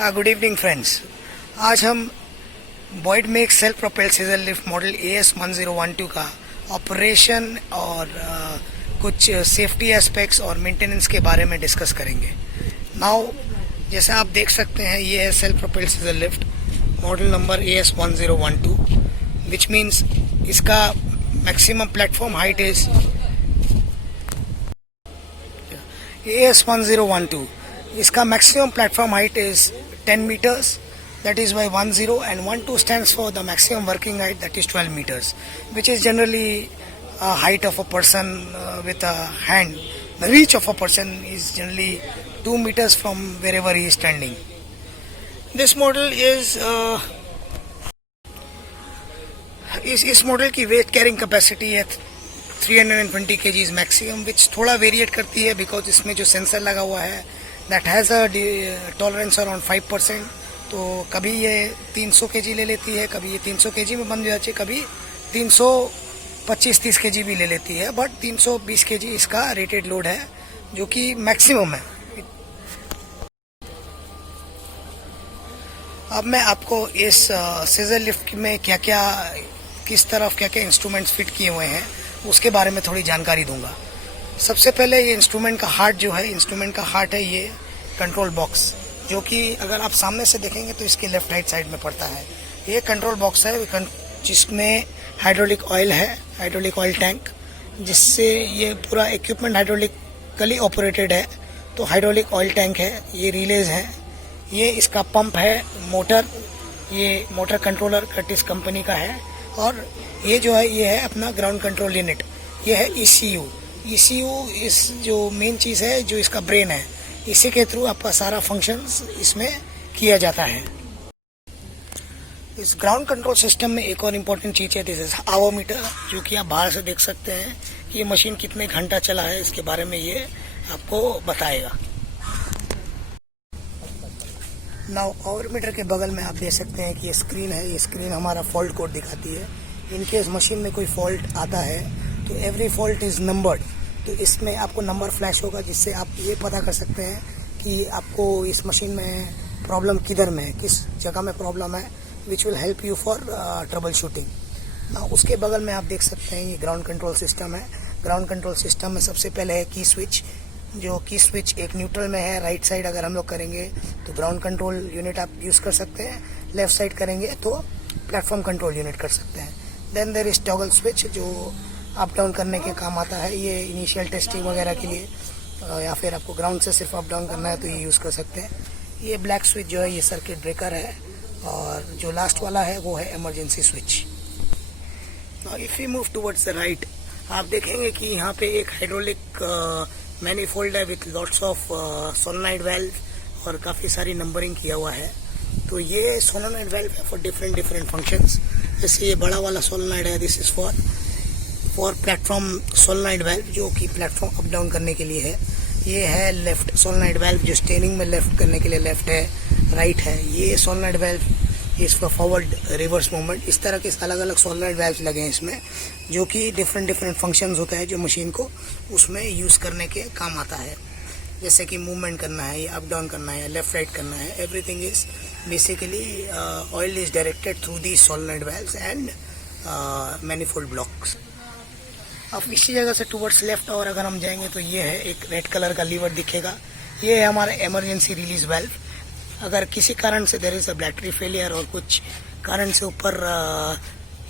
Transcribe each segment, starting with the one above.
Good evening friends. आज हम Boyd में एक self propelled scissor lift model AS1012 का ऑपरेशन और कुछ सेफ्टी एस्पेक्ट्स और मेंटेनेंस के बारे में डिस्कस करेंगे। नाउ जैसे आप देख सकते हैं, ये है self propelled scissor lift model number AS1012, which means इसका maximum platform height is AS1012। इसका maximum platform height is 10 meters, that is why 10 and 12 stands for the maximum working height, that is 12 meters, which is generally a height of a person with a hand. The reach of a person is generally 2 meters from wherever he is standing. This model is इस model की wait carrying capacity है 320 kgs maximum, विच थोड़ा variate करती है because इसमें जो sensor लगा हुआ है that has a tolerance around 5%। तो कभी ये 300 kg ले लेती है, कभी ये 300 kg में बन जाती है, कभी 325-30 kg भी ले लेती है, बट 320 kg इसका रेटेड लोड है जो कि मैक्सिमम है। अब मैं आपको इस सीजर लिफ्ट में किस तरफ क्या क्या इंस्ट्रूमेंट्स फिट किए हुए हैं उसके बारे में थोड़ी जानकारी दूंगा। सबसे पहले ये इंस्ट्रूमेंट का हार्ट है ये कंट्रोल बॉक्स, जो कि अगर आप सामने से देखेंगे तो इसके लेफ्ट राइट साइड में पड़ता है। ये कंट्रोल बॉक्स है जिसमें हाइड्रोलिक ऑयल टैंक, जिससे ये पूरा इक्विपमेंट हाइड्रोलिकली ऑपरेटेड है। तो हाइड्रोलिक ऑयल टैंक है, ये रिलेज है, ये इसका पंप है, ये मोटर कंट्रोलर कर्टिस कंपनी का है, और ये जो है ये है अपना ग्राउंड कंट्रोल यूनिट, ये है ECU इस जो मेन चीज़ है, जो इसका ब्रेन है, इसी के थ्रू आपका सारा फंक्शंस इसमें किया जाता है। इस ग्राउंड कंट्रोल सिस्टम में एक और इम्पोर्टेंट चीज़ है, दिस इज आवर मीटर, जो कि आप बाहर से देख सकते हैं कि ये मशीन कितने घंटा चला है, इसके बारे में ये आपको बताएगा। नाउ आवर मीटर के बगल में आप देख सकते हैं कि ये स्क्रीन है, ये स्क्रीन हमारा फॉल्ट कोड दिखाती है। इनकेस मशीन में कोई फॉल्ट आता है तो एवरी फॉल्ट इज़ नंबर्ड, तो इसमें आपको नंबर फ्लैश होगा, जिससे आप ये पता कर सकते हैं कि आपको इस मशीन में प्रॉब्लम किधर में है, किस जगह में प्रॉब्लम है, which will help you for trouble shooting. उसके बगल में आप देख सकते हैं ये ग्राउंड कंट्रोल सिस्टम है। ग्राउंड कंट्रोल सिस्टम में सबसे पहले है की स्विच, जो की स्विच एक न्यूट्रल में है। राइट साइड अगर हम लोग करेंगे तो ग्राउंड कंट्रोल यूनिट आप यूज़ कर सकते हैं, लेफ्ट साइड करेंगे तो प्लेटफॉर्म कंट्रोल यूनिट कर सकते हैं। Then there is toggle switch, जो अप डाउन करने के काम आता है, ये इनिशियल टेस्टिंग वगैरह के लिए, या फिर आपको ग्राउंड से सिर्फ अप डाउन करना है तो ये यूज़ कर सकते हैं। ये ब्लैक स्विच जो है ये सर्किट ब्रेकर है, और जो लास्ट वाला है वो है emergency switch. If you move towards the right, आप देखेंगे कि यहाँ पे एक हाइड्रोलिक मैनीफोल्ड है with lots of solenoid valve, और काफ़ी सारी नंबरिंग किया हुआ है। तो ये सोलेनॉइड वाल्व है फॉर डिफरेंट फंक्शंस। जैसे ये बड़ा वाला सोलेनॉइड है, this is for platform solenoid valve, जो कि प्लेटफॉर्म अप डाउन करने के लिए है। ये है लेफ्ट सोलेनॉइड वाल्व, जो स्टेयरिंग में लेफ्ट करने के लिए लेफ्ट है, राइट है। ये solenoid valve is for forward reverse movement. इस तरह के अलग अलग सोलेनॉइड वाल्व लगे हैं इसमें, जो कि डिफरेंट फंक्शंस होता है, जो मशीन को उसमें यूज़ करने के काम आता है। जैसे कि मूवमेंट करना है, या अप डाउन करना है, या लेफ्ट राइट करना है, everything is basically oil is directed through the solenoid valves and manifold blocks. अब इसी जगह से टुवर्ड्स लेफ्ट और अगर हम जाएंगे तो ये है एक रेड कलर का लीवर दिखेगा, ये है हमारा इमरजेंसी रिलीज वाल्व। अगर किसी कारण से there is a battery failure और कुछ कारण से ऊपर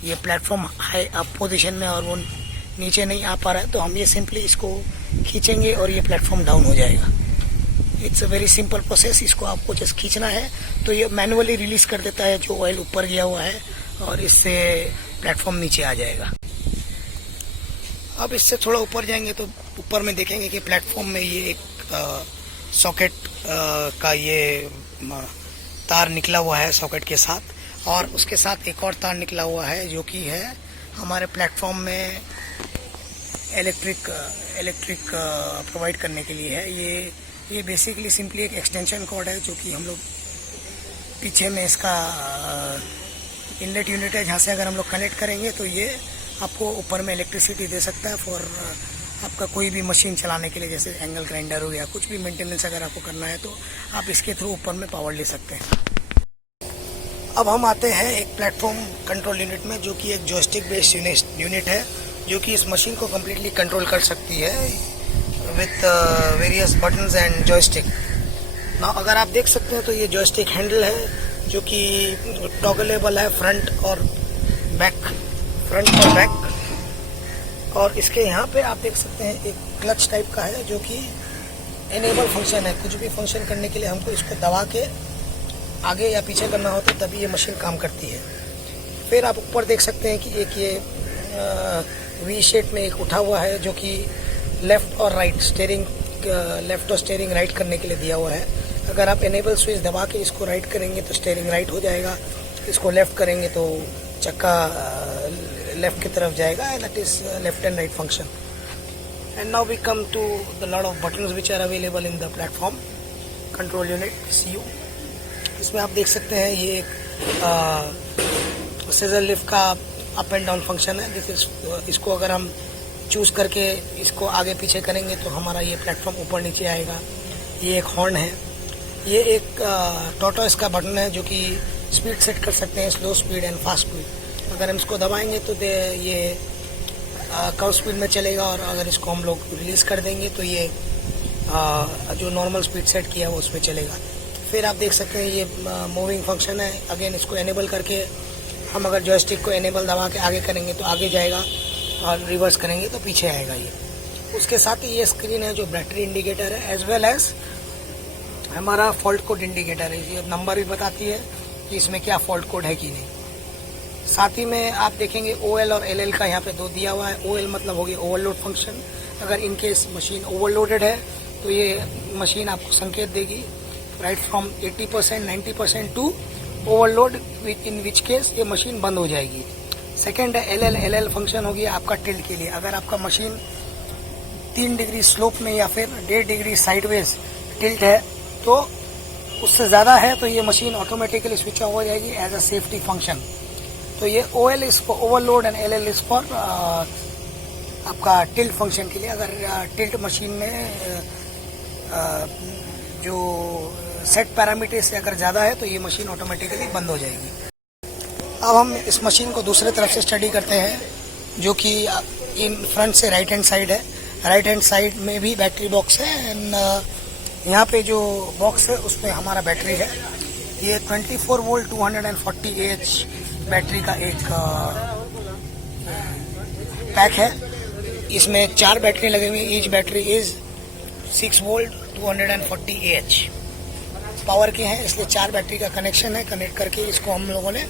ये प्लेटफॉर्म हाई अप पोजीशन में और वो नीचे नहीं आ पा रहा है, तो हम ये सिंपली इसको खींचेंगे और ये प्लेटफॉर्म डाउन हो जाएगा। It's a very simple process. इसको आपको जस्ट खींचना है तो ये मैनुअली रिलीज कर देता है जो ऑयल ऊपर गया हुआ है, और इससे प्लेटफॉर्म नीचे आ जाएगा। अब इससे थोड़ा ऊपर जाएंगे तो ऊपर में देखेंगे कि प्लेटफॉर्म में ये एक सॉकेट का ये तार निकला हुआ है सॉकेट के साथ, और उसके साथ एक और तार निकला हुआ है जो कि है हमारे प्लेटफॉर्म में इलेक्ट्रिक प्रोवाइड करने के लिए है। ये बेसिकली सिंपली एक एक्सटेंशन कॉर्ड है, जो कि हम लोग पीछे में इसका इनलेट यूनिट है, जहाँ से अगर हम लोग कनेक्ट करेंगे तो ये आपको ऊपर में इलेक्ट्रिसिटी दे सकता है फॉर आपका कोई भी मशीन चलाने के लिए, जैसे एंगल ग्राइंडर हो या कुछ भी मेंटेनेंस अगर आपको करना है तो आप इसके थ्रू ऊपर में पावर ले सकते हैं। अब हम आते हैं एक प्लेटफॉर्म कंट्रोल यूनिट में, जो कि एक जॉयस्टिक बेस्ड यूनिट है, जो कि इस मशीन को कम्प्लीटली कंट्रोल कर सकती है with various buttons and joystick. ना अगर आप देख सकते हैं तो ये जॉयस्टिक हैंडल है जो कि टॉगलेबल है फ्रंट और बैक, और इसके यहाँ पे आप देख सकते हैं एक क्लच टाइप का है जो कि एनेबल फंक्शन है। कुछ भी फंक्शन करने के लिए हमको इसको दबा के आगे या पीछे करना होता है तभी ये मशीन काम करती है। फिर आप ऊपर देख सकते हैं कि एक ये वी शेप में एक उठा हुआ है जो कि लेफ्ट और राइट स्टीयरिंग, लेफ्ट और स्टीयरिंग राइट करने के लिए दिया हुआ है। अगर आप एनेबल स्विच दबा के इसको राइट करेंगे तो स्टीयरिंग राइट हो जाएगा, इसको लेफ्ट करेंगे तो चक्का लेफ्ट की तरफ जाएगा। That is left and right function. And now we come to the lot of buttons which are available in the platform control unit CU। इसमें आप देख सकते हैं ये एक सीजर लिफ्ट का अप एंड डाउन फंक्शन है। इसको अगर हम चूज करके इसको आगे पीछे करेंगे तो हमारा ये प्लेटफॉर्म ऊपर नीचे आएगा। ये एक हॉर्न है, ये एक टॉर्टोइस का बटन है जो कि स्पीड सेट कर सकते हैं, slow speed and fast speed. अगर हम इसको दबाएंगे तो ये कम स्पीड में चलेगा, और अगर इसको हम लोग रिलीज कर देंगे तो ये जो नॉर्मल स्पीड सेट किया है वो उसमें चलेगा। फिर आप देख सकते हैं ये मूविंग फंक्शन है। अगेन इसको एनेबल करके हम अगर जॉयस्टिक को एनेबल दबा के आगे करेंगे तो आगे जाएगा, और रिवर्स करेंगे तो पीछे आएगा ये। उसके साथ ही ये स्क्रीन है जो बैटरी इंडिकेटर है, एज वेल एज हमारा फॉल्ट कोड इंडिकेटर है। ये नंबर भी बताती है कि इसमें क्या फॉल्ट कोड है कि नहीं। साथ ही में आप देखेंगे OL और LL का यहाँ पे 2 दिया हुआ है। OL मतलब हो गया ओवरलोड फंक्शन। अगर इनकेस मशीन ओवरलोडेड है तो ये मशीन आपको संकेत देगी right from 80%, 90% to overload, in which case ये मशीन बंद हो जाएगी। सेकेंड है LL फंक्शन हो गया आपका टिल्ट के लिए। अगर आपका मशीन 3 डिग्री स्लोप में या फिर 1.5 डिग्री साइडवेज टिल्ट है तो उससे ज़्यादा है तो ये मशीन ऑटोमेटिकली स्विच ऑफ हो जाएगी एज अ सेफ्टी फंक्शन। तो ये OL is for overload and LL is for आपका टिल्ट फंक्शन के लिए। अगर टिल्ट मशीन में जो सेट पैरामीटर से अगर ज़्यादा है तो ये मशीन ऑटोमेटिकली बंद हो जाएगी। अब हम इस मशीन को दूसरे तरफ से स्टडी करते हैं, जो कि इन फ्रंट से राइट हैंड साइड है। राइट हैंड साइड में भी बैटरी बॉक्स है, एंड यहाँ पे जो बॉक्स है उसमें हमारा बैटरी है। ये 24 वोल्ट 240 AH बैटरी का एक पैक है। इसमें 4 बैटरी लगे हुए। Each battery is 6 volt 240 AH power के हैं, इसलिए 4 बैटरी का कनेक्शन है। कनेक्ट करके इसको हम लोगों ने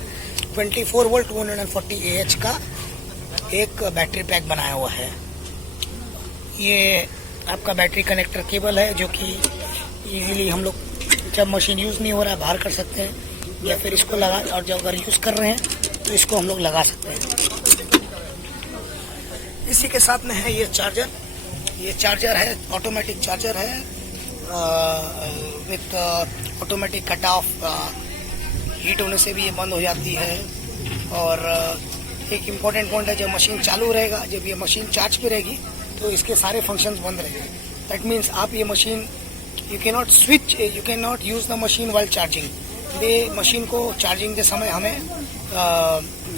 24 वोल्ट 240 AH का एक बैटरी पैक बनाया हुआ है। ये आपका बैटरी कनेक्टर केबल है जो कि इजीली हम लोग जब मशीन यूज़ नहीं हो रहा है बाहर कर सकते हैं, या फिर इसको लगा, और जब अगर यूज़ कर रहे हैं तो इसको हम लोग लगा सकते हैं। इसी के साथ में है ये चार्जर। ये चार्जर है, ऑटोमेटिक चार्जर है with automatic cut off. Heat होने से भी ये बंद हो जाती है। और एक इम्पॉर्टेंट पॉइंट है, जब मशीन चालू रहेगा, जब ये मशीन चार्ज पे रहेगी तो इसके सारे फंक्शंस बंद रहेंगे। दैट मीन्स आप ये machine you can not use the machine while charging. ये मशीन को चार्जिंग के समय हमें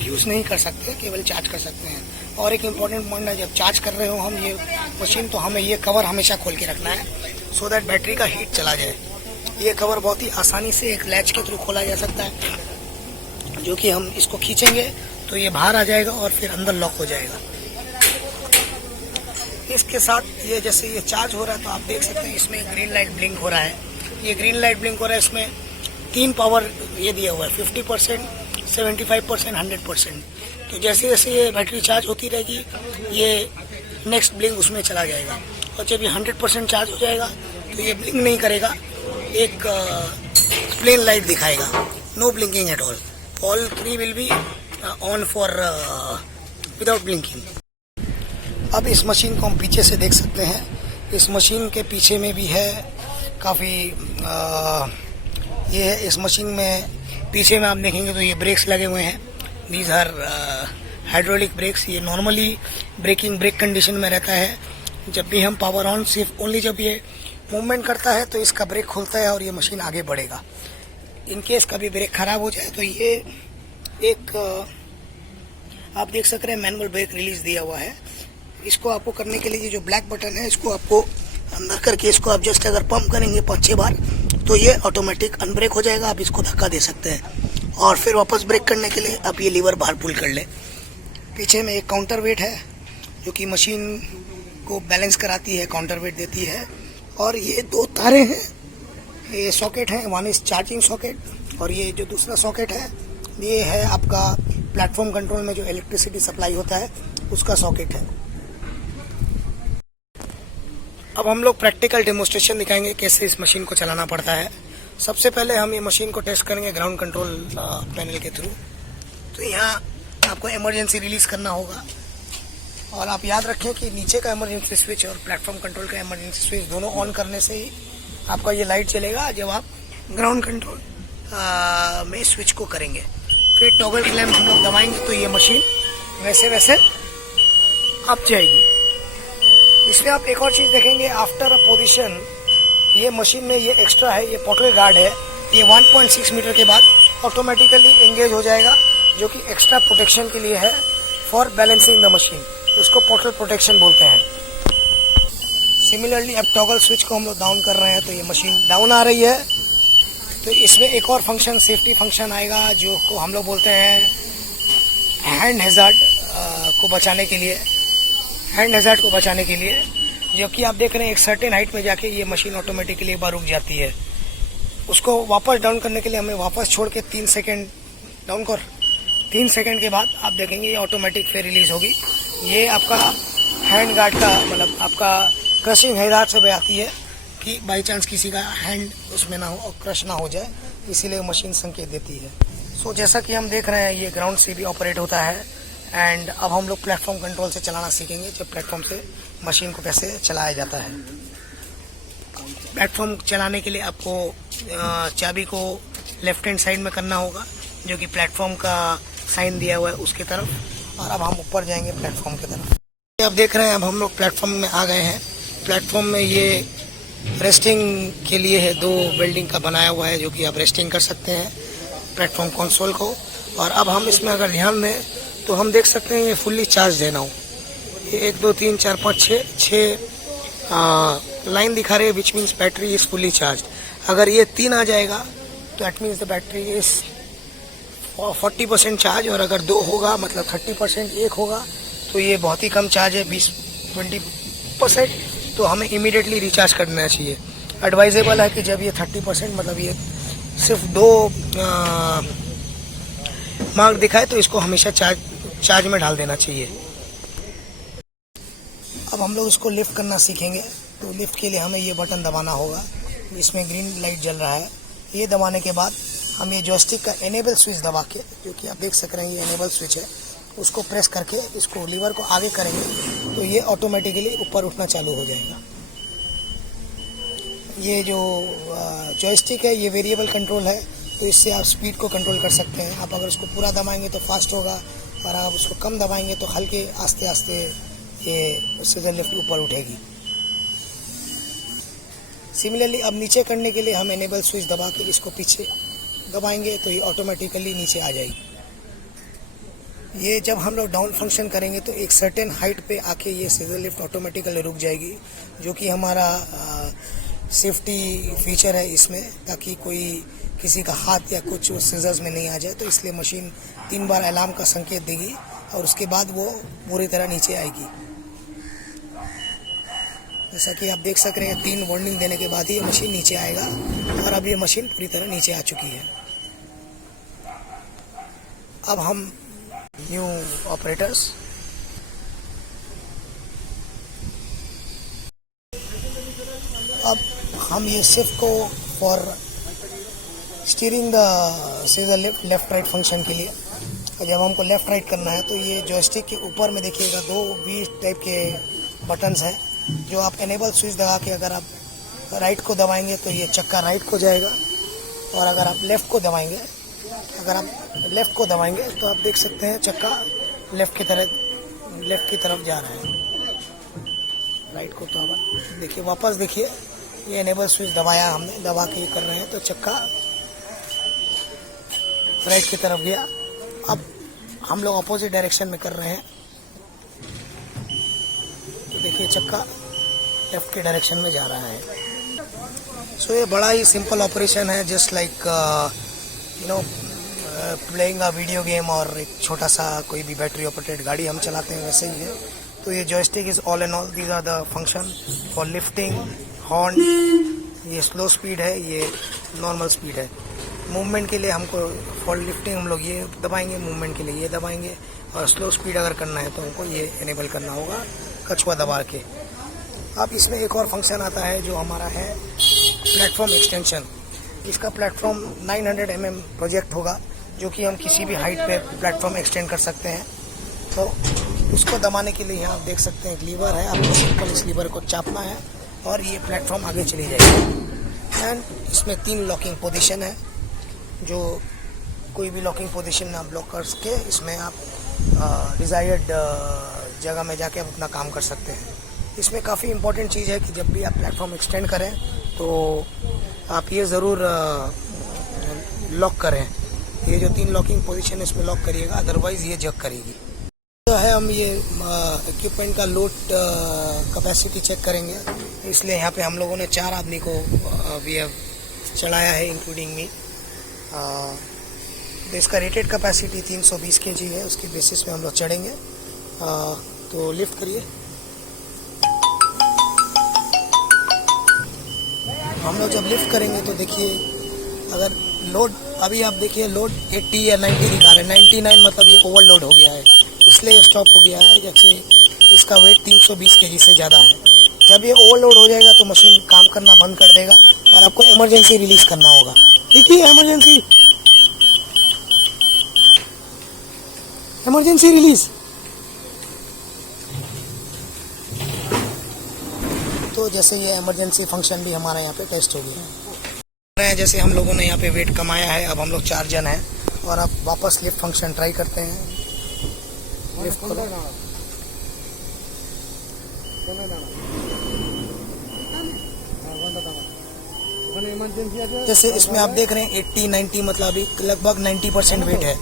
यूज़ नहीं कर सकते, केवल चार्ज कर सकते हैं। और एक इम्पॉर्टेंट पॉइंट है, जब चार्ज कर रहे हो हम ये मशीन तो हमें ये कवर हमेशा खोल के रखना है, सो दैट बैटरी का हीट चला जाए। ये कवर बहुत ही आसानी से एक लैच के थ्रू खोला जा सकता है, जो कि हम इसको खींचेंगे तो ये बाहर आ जाएगा और फिर अंदर लॉक हो जाएगा। इसके साथ ये जैसे ये चार्ज हो रहा है तो आप देख सकते हैं इसमें ग्रीन लाइट ब्लिंक हो रहा है। ये ग्रीन लाइट ब्लिंक हो रहा है, इसमें 3 पावर ये दिया हुआ है, 50%, 75%, 100%। तो जैसे जैसे ये बैटरी चार्ज होती रहेगी ये नेक्स्ट ब्लिंक उसमें चला जाएगा, और जब ये 100% चार्ज हो जाएगा तो ये ब्लिंक नहीं करेगा, एक प्लेन लाइट दिखाएगा, no blinking at all. All 3 will be on for without blinking. अब इस मशीन को हम पीछे से देख सकते हैं। इस मशीन के पीछे में भी है काफ़ी ये है। इस मशीन में पीछे में आप देखेंगे तो ये ब्रेक्स लगे हुए हैं। These are hydraulic brakes. ये नॉर्मली ब्रेक कंडीशन में रहता है, जब भी हम पावर ऑन, सिर्फ ओनली जब ये मूवमेंट करता है तो इसका ब्रेक खुलता है और ये मशीन आगे बढ़ेगा। इन केस कभी ब्रेक खराब हो जाए तो ये एक आप देख सक रहे हैं मैनुअल ब्रेक रिलीज दिया हुआ है। इसको आपको करने के लिए ये जो ब्लैक बटन है इसको आपको अंदर करके इसको आप जस्ट अगर पंप करेंगे 5-6 बार तो ये ऑटोमेटिक अनब्रेक हो जाएगा। आप इसको धक्का दे सकते हैं और फिर वापस ब्रेक करने के लिए आप ये लीवर बाहर पुल कर ले। पीछे में एक काउंटर वेट है जो कि मशीन को बैलेंस कराती है, काउंटर वेट देती है। और ये 2 तारे हैं, ये सॉकेट है, वन इज चार्जिंग सॉकेट और ये जो दूसरा सॉकेट है ये है आपका प्लेटफॉर्म कंट्रोल में जो इलेक्ट्रिसिटी सप्लाई होता है उसका सॉकेट है। अब हम लोग प्रैक्टिकल डेमोस्ट्रेशन दिखाएंगे कैसे इस मशीन को चलाना पड़ता है। सबसे पहले हम ये मशीन को टेस्ट करेंगे ग्राउंड कंट्रोल पैनल के थ्रू। तो यहाँ आपको इमरजेंसी रिलीज करना होगा और आप याद रखें कि नीचे का इमरजेंसी स्विच और प्लेटफॉर्म कंट्रोल का इमरजेंसी स्विच दोनों ऑन करने से ही आपका ये लाइट चलेगा जब आप ग्राउंड कंट्रोल में स्विच को करेंगे। फिर टॉगल क्लैम्प हम लोग दबाएंगे तो ये मशीन वैसे वैसे अप जाएगी। इसमें आप एक और चीज़ देखेंगे, आफ्टर अ पोजीशन ये मशीन में ये एक्स्ट्रा है, ये पोर्टल गार्ड है, ये 1.6 मीटर के बाद ऑटोमेटिकली एंगेज हो जाएगा जो कि एक्स्ट्रा प्रोटेक्शन के लिए है फॉर बैलेंसिंग द मशीन। उसको पोर्टल प्रोटेक्शन बोलते हैं। सिमिलरली अब टॉगल स्विच को हम लोग डाउन कर रहे हैं तो ये मशीन डाउन आ रही है। तो इसमें एक और फंक्शन, सेफ्टी फंक्शन आएगा जो को हम लोग बोलते हैं हैंड हैजार्ड को बचाने के लिए, जो कि आप देख रहे हैं एक सर्टेन हाइट में जाके ये मशीन ऑटोमेटिकली एक बार रुक जाती है। उसको वापस डाउन करने के लिए हमें वापस छोड़ के 3 सेकेंड डाउन कर, 3 सेकेंड के बाद आप देखेंगे ये ऑटोमेटिक फिर रिलीज होगी। ये आपका हैंड गार्ड का मतलब आपका क्रशिंग हैजार्ड से आती है कि बाई चांस किसी का हैंड उसमें ना हो और क्रश ना हो जाए, इसीलिए मशीन संकेत देती है। सो जैसा कि हम देख रहे हैं ये ग्राउंड से भी ऑपरेट होता है। एंड अब हम लोग प्लेटफॉर्म कंट्रोल से चलाना सीखेंगे, जब प्लेटफॉर्म से मशीन को कैसे चलाया जाता है। प्लेटफॉर्म चलाने के लिए आपको चाबी को लेफ्ट हैंड साइड में करना होगा जो कि प्लेटफॉर्म का साइन दिया हुआ है उसकी तरफ, और अब हम ऊपर जाएंगे प्लेटफॉर्म की तरफ। आप देख रहे हैं अब हम लोग प्लेटफॉर्म में आ गए हैं। प्लेटफॉर्म में ये रेस्टिंग के लिए है, 2 वेल्डिंग का बनाया हुआ है जो कि आप रेस्टिंग कर सकते हैं प्लेटफॉर्म कंसोल को। और अब हम इसमें अगर ध्यान दें तो हम देख सकते हैं ये फुल्ली चार्ज है नाउ। ये 1 2 3 4 5 6 लाइन दिखा रहे हैं which means battery is fully charge. अगर ये 3 आ जाएगा तो that means the battery is 40% charge, और अगर 2 होगा मतलब 30%, 1 होगा तो ये बहुत ही कम चार्ज है 20-20%, तो हमें इमीडिएटली रिचार्ज करना चाहिए। एडवाइजेबल है कि जब ये 30% मतलब ये सिर्फ 2 मार्क दिखाए तो इसको हमेशा चार्ज में डाल देना चाहिए। अब हम लोग इसको लिफ्ट करना सीखेंगे। तो लिफ्ट के लिए हमें ये बटन दबाना होगा, इसमें ग्रीन लाइट जल रहा है। ये दबाने के बाद हम ये जॉयस्टिक का एनेबल स्विच दबा के, जो कि आप देख सक रहे हैं ये एनेबल स्विच है, उसको प्रेस करके इसको लीवर को आगे करेंगे तो ये ऑटोमेटिकली ऊपर उठना चालू हो जाएगा। ये जो जॉयस्टिक है ये वेरिएबल कंट्रोल है, तो इससे आप स्पीड को कंट्रोल कर सकते हैं। आप अगर उसको पूरा दबाएंगे तो फास्ट होगा, और आप उसको कम दबाएंगे तो हल्के आस्ते आस्ते ये सीजर लिफ्ट ऊपर उठेगी। सिमिलरली अब नीचे करने के लिए हम एनेबल स्विच दबा के इसको पीछे दबाएंगे तो ये ऑटोमेटिकली नीचे आ जाएगी। ये जब हम लोग डाउन फंक्शन करेंगे तो एक सर्टेन हाइट पे आके ये सीजर लिफ्ट ऑटोमेटिकली रुक जाएगी, जो कि हमारा सेफ्टी फीचर है इसमें, ताकि कोई किसी का हाथ या कुछ वो सीजर्स में नहीं आ जाए। तो इसलिए मशीन 3 बार अलार्म का संकेत देगी और उसके बाद वो पूरी तरह नीचे आएगी। जैसा कि आप देख सक रहे हैं 3 वार्निंग देने के बाद ही ये मशीन नीचे आएगा, और अब ये मशीन पूरी तरह नीचे आ चुकी है। अब हम न्यू ऑपरेटर्स अब हम ये शिफ्ट को for steering the seizure left right function के लिए, जब हमको लेफ्ट राइट करना है तो ये जॉयस्टिक के ऊपर में देखिएगा 2 वी टाइप के बटन्स हैं, जो आप एनेबल स्विच दबा के अगर आप राइट को दबाएंगे तो ये चक्का राइट को जाएगा, और अगर आप लेफ़्ट को दबाएंगे तो आप देख सकते हैं चक्का लेफ़्ट की तरफ जा रहा है। राइट को तो अपन देखिए, वापस देखिए ये इनेबल स्विच दबाया हमने, दबा के ये कर रहे हैं तो चक्का राइट की तरफ गया। अब हम लोग अपोजिट डायरेक्शन में कर रहे हैं तो देखिए चक्का लेफ्ट के डायरेक्शन में जा रहा है। सो ये बड़ा ही सिंपल ऑपरेशन है, just like you know playing a video game, और एक छोटा सा कोई भी बैटरी ऑपरेटेड गाड़ी हम चलाते हैं वैसे ही है। तो ये joystick is all and all, these are the function for lifting, horn, ये स्लो स्पीड है, ये नॉर्मल स्पीड है। मूवमेंट के लिए हमको फॉर लिफ्टिंग हम लोग ये दबाएंगे, मूवमेंट के लिए ये दबाएंगे, और स्लो स्पीड अगर करना है तो हमको ये इनेबल करना होगा कछुआ दबा के। अब इसमें एक और फंक्शन आता है जो हमारा है प्लेटफॉर्म एक्सटेंशन। इसका प्लेटफॉर्म 900 mm प्रोजेक्ट होगा, जो कि हम किसी भी हाइट पे प्लेटफॉर्म एक्सटेंड कर सकते हैं। तो उसको दबाने के लिए यहाँ आप देख सकते हैं एक लीवर है, आपको सिंपल इस लीवर को चापना है और ये प्लेटफॉर्म आगे चली जाएगी। एंड इसमें 3 लॉकिंग पोजीशन है, जो कोई भी लॉकिंग पोजीशन में आप लॉक करके इसमें आप डिज़ायर्ड जगह में जाके आप अपना काम कर सकते हैं। इसमें काफ़ी इंपॉर्टेंट चीज़ है कि जब भी आप प्लेटफॉर्म एक्सटेंड करें तो आप ये ज़रूर लॉक करें, ये जो 3 लॉकिंग पोजीशन है इसमें लॉक करिएगा, अदरवाइज़ ये जग करेगी। जो है हम ये इक्विपमेंट का लोड कैपेसिटी चेक करेंगे, इसलिए यहाँ पे हम लोगों ने 4 आदमी को वी हैव चढ़ाया है इंक्लूडिंग मी। तो इसका रेटेड कैपेसिटी 320 kg है, उसके बेसिस पे हम लोग चढ़ेंगे। तो लिफ्ट करिए। हम लोग जब लिफ्ट करेंगे तो देखिए अगर लोड, अभी आप देखिए लोड 80 या 90 दिखा रहे हैं, 99 मतलब ये ओवरलोड हो गया है, इसलिए स्टॉप हो गया है, जबकि इसका वेट 320 kg से ज़्यादा है। जब ये ओवरलोड हो जाएगा तो मशीन काम करना बंद कर देगा और आपको इमरजेंसी रिलीज करना होगा। देखिए इमरजेंसी रिलीज। तो जैसे ये इमरजेंसी फंक्शन भी हमारे यहाँ पे टेस्ट हो गया है। जैसे हम लोगों ने यहाँ पे वेट कमाया है, अब हम लोग 4 जन हैं और अब वापस लिफ्ट फंक्शन ट्राई करते हैं। लिफ्ट करो। जैसे इसमें आप देख रहे हैं 80-90 मतलब अभी लगभग 90% वेट है।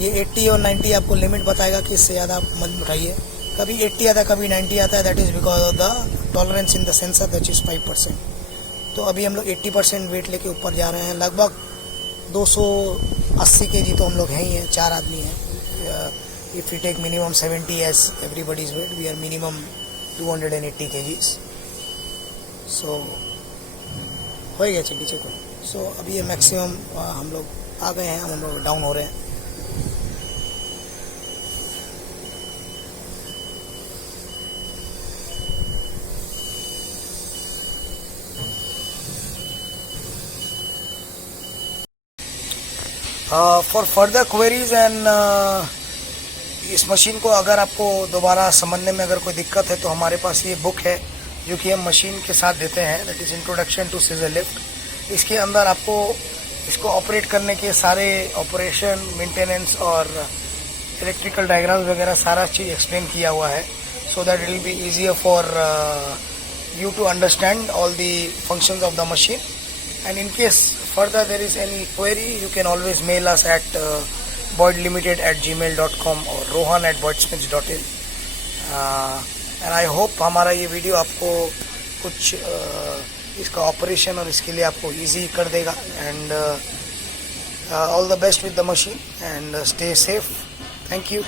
ये 80 और 90 आपको लिमिट बताएगा कि इससे ज़्यादा आप मत उठाइए। कभी 80 आता है, कभी 90 आता है, that is because of the tolerance in the sensor that is 5%। तो अभी हम लोग 80% वेट लेके ऊपर जा रहे हैं, लगभग 280 kg तो हम लोग हैं ही हैं, 4 आदमी हैं। If you take minimum 70 as everybody's weight, we are minimum 280 kgs। So हो गया पीछे को। सो अभी ये मैक्सिमम हम लोग आ गए हैं, हम लोग डाउन हो रहे हैं। फॉर फर्दर क्वेरीज एंड इस मशीन को अगर आपको दोबारा समझने में अगर कोई दिक्कत है तो हमारे पास ये बुक है जो कि हम मशीन के साथ देते हैं, that is introduction to scissor lift. इसके अंदर आपको इसको ऑपरेट करने के सारे ऑपरेशन, मेंटेनेंस और इलेक्ट्रिकल डायग्राम्स वगैरह सारा चीज़ एक्सप्लेन किया हुआ है, so that it will be easier for you to understand all the functions of the machine. And in case further there is any query, you can always mail us at boydlimited@gmail.com or rohan@boydsmiths.in. And I hope हमारा ये video आपको कुछ इसका operation और इसके लिए आपको easy कर देगा। And all the best with the machine and stay safe. Thank you.